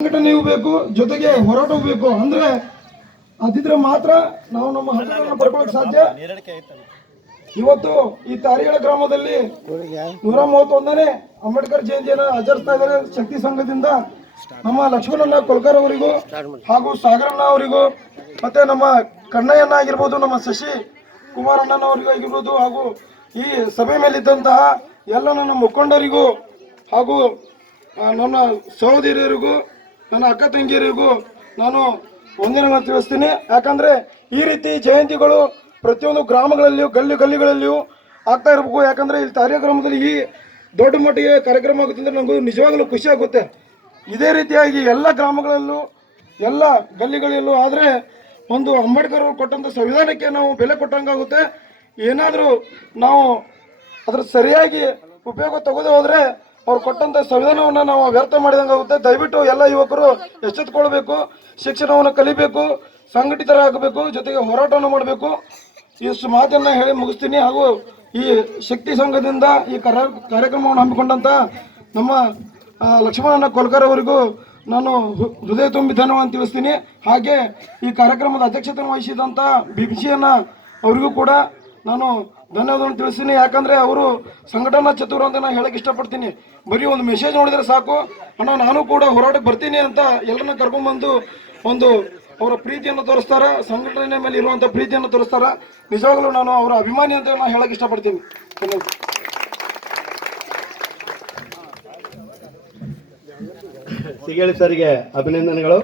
ಸಂಘಟನೆಯೂ ಬೇಕು, ಜೊತೆಗೆ ಹೋರಾಟವೂ ಬೇಕು. ಅಂದ್ರೆ ಅದಿದ್ರೆ ಮಾತ್ರ ನಾವು ನಮ್ಮ ಹಕ್ಕುಗಳನ್ನು ಪಡ್ಕೊಳ್ಳೋಕೆ ಸಾಧ್ಯ. ಇವತ್ತು ಈ ತಾರಿಗಳ ಗ್ರಾಮದಲ್ಲಿ 131ನೇ ಅಂಬೇಡ್ಕರ್ ಜಯಂತಿಯನ್ನು ಆಚರಿಸ್ತಾ ಇದ್ದಾರೆ. ಶಕ್ತಿ ಸಂಘದಿಂದ ನಮ್ಮ ಲಕ್ಷ್ಮಣಣ್ಣ ಕೊಲ್ಕರ್ ಅವರಿಗೂ ಹಾಗೂ ಸಾಗರಣ್ಣ ಅವರಿಗೂ ಮತ್ತೆ ನಮ್ಮ ಕಣ್ಣಯ್ಯಣ್ಣ ಆಗಿರ್ಬೋದು, ನಮ್ಮ ಶಶಿ ಕುಮಾರ್ ಅಣ್ಣನವರಿಗೂ ಆಗಿರ್ಬೋದು, ಹಾಗೂ ಈ ಸಭೆ ಮೇಲಿದ್ದಂತಹ ಎಲ್ಲ ನನ್ನ ಮುಖಂಡರಿಗೂ ಹಾಗೂ ನನ್ನ ಸಹೋದರಿಯರಿಗೂ ನನ್ನ ಅಕ್ಕ ತಂಗಿಯರಿಗೂ ನಾನು ವಂದನೆಗಳನ್ನು ತಿಳಿಸ್ತೀನಿ. ಯಾಕಂದ್ರೆ ಈ ರೀತಿ ಜಯಂತಿಗಳು ಪ್ರತಿಯೊಂದು ಗ್ರಾಮಗಳಲ್ಲಿಯೂ ಗಲ್ಲಿಗಳಲ್ಲಿಯೂ ಆಗ್ತಾ ಇರಬೇಕು. ಯಾಕಂದ್ರೆ ಇಲ್ಲಿ ತಾರಿಯ ಗ್ರಾಮದಲ್ಲಿ ಈ ದೊಡ್ಡ ಮಟ್ಟಿಗೆ ಕಾರ್ಯಕ್ರಮ ಆಗುತ್ತಂದ್ರೆ ನಮಗೂ ನಿಜವಾಗಲೂ ಖುಷಿ ಆಗುತ್ತೆ. ಇದೇ ರೀತಿಯಾಗಿ ಎಲ್ಲ ಗ್ರಾಮಗಳಲ್ಲೂ ಎಲ್ಲ ಗಲ್ಲಿಗಳಲ್ಲೂ ಆದರೆ ಒಂದು ಅಂಬೇಡ್ಕರ್ ಅವರು ಕೊಟ್ಟಂಥ ಸಂವಿಧಾನಕ್ಕೆ ನಾವು ಬೆಲೆ ಕೊಟ್ಟಂಗಾಗುತ್ತೆ. ಏನಾದರೂ ನಾವು ಅದ್ರ ಸರಿಯಾಗಿ ಉಪಯೋಗ ತಗೋದೇ ಹೋದರೆ ಅವ್ರು ಕೊಟ್ಟಂಥ ಸಂವಿಧಾನವನ್ನು ನಾವು ವ್ಯರ್ಥ ಮಾಡಿದಂಗಾಗುತ್ತೆ. ದಯವಿಟ್ಟು ಎಲ್ಲ ಯುವಕರು ಎಚ್ಚೆತ್ತುಕೊಳ್ಬೇಕು, ಶಿಕ್ಷಣವನ್ನು ಕಲಿಬೇಕು, ಸಂಘಟಿತರಾಗಬೇಕು, ಜೊತೆಗೆ ಹೋರಾಟವನ್ನು ಮಾಡಬೇಕು. ಇಷ್ಟು ಮಾತನ್ನು ಹೇಳಿ ಮುಗಿಸ್ತೀನಿ. ಹಾಗೂ ಈ ಶಕ್ತಿ ಸಂಘದಿಂದ ಈ ಕಾರ್ಯಕ್ರಮವನ್ನು ಹಮ್ಮಿಕೊಂಡಂಥ ನಮ್ಮ ಲಕ್ಷ್ಮಣಣ್ಣ ಕೊಲ್ಕರ್ ಅವರಿಗೂ ನಾನು ಹೃದಯ ತುಂಬಿ ಧನ್ಯವಾದ ತಿಳಿಸ್ತೀನಿ. ಹಾಗೆ ಈ ಕಾರ್ಯಕ್ರಮದ ಅಧ್ಯಕ್ಷತೆ ವಹಿಸಿದಂಥ BBCಯನ್ನ ಅವರಿಗೂ ಕೂಡ ನಾನು ಧನ್ಯವಾದವನ್ನು ತಿಳಿಸ್ತೀನಿ. ಯಾಕಂದರೆ ಅವರು ಸಂಘಟನಾ ಚತುರ ಅಂತ ನಾನು ಹೇಳಕ್ಕೆ ಇಷ್ಟಪಡ್ತೀನಿ. ಬರೀ ಒಂದು ಮೆಸೇಜ್ ನೋಡಿದರೆ ಸಾಕು, ಅಣ್ಣ ನಾನು ಕೂಡ ಹೋರಾಟಕ್ಕೆ ಬರ್ತೀನಿ ಅಂತ ಎಲ್ಲರನ್ನ ಕರ್ಕೊಂಡ್ಬಂದು ಒಂದು ಅವರ ಪ್ರೀತಿಯನ್ನು ತೋರಿಸ್ತಾರ, ಸಂಘಟನೆ ಮೇಲೆ ಇರುವಂಥ ಪ್ರೀತಿಯನ್ನು ತೋರಿಸ್ತಾರ. ನಿಜವಾಗ್ಲೂ ನಾನು ಅವರ ಅಭಿಮಾನಿ ಅಂತ ನಾನು ಹೇಳಕ್ಕೆ ಇಷ್ಟಪಡ್ತೀನಿ. ಸಿಗೇಳಿ ಸರ್ಗೆ ಅಭಿನಂದನೆಗಳು.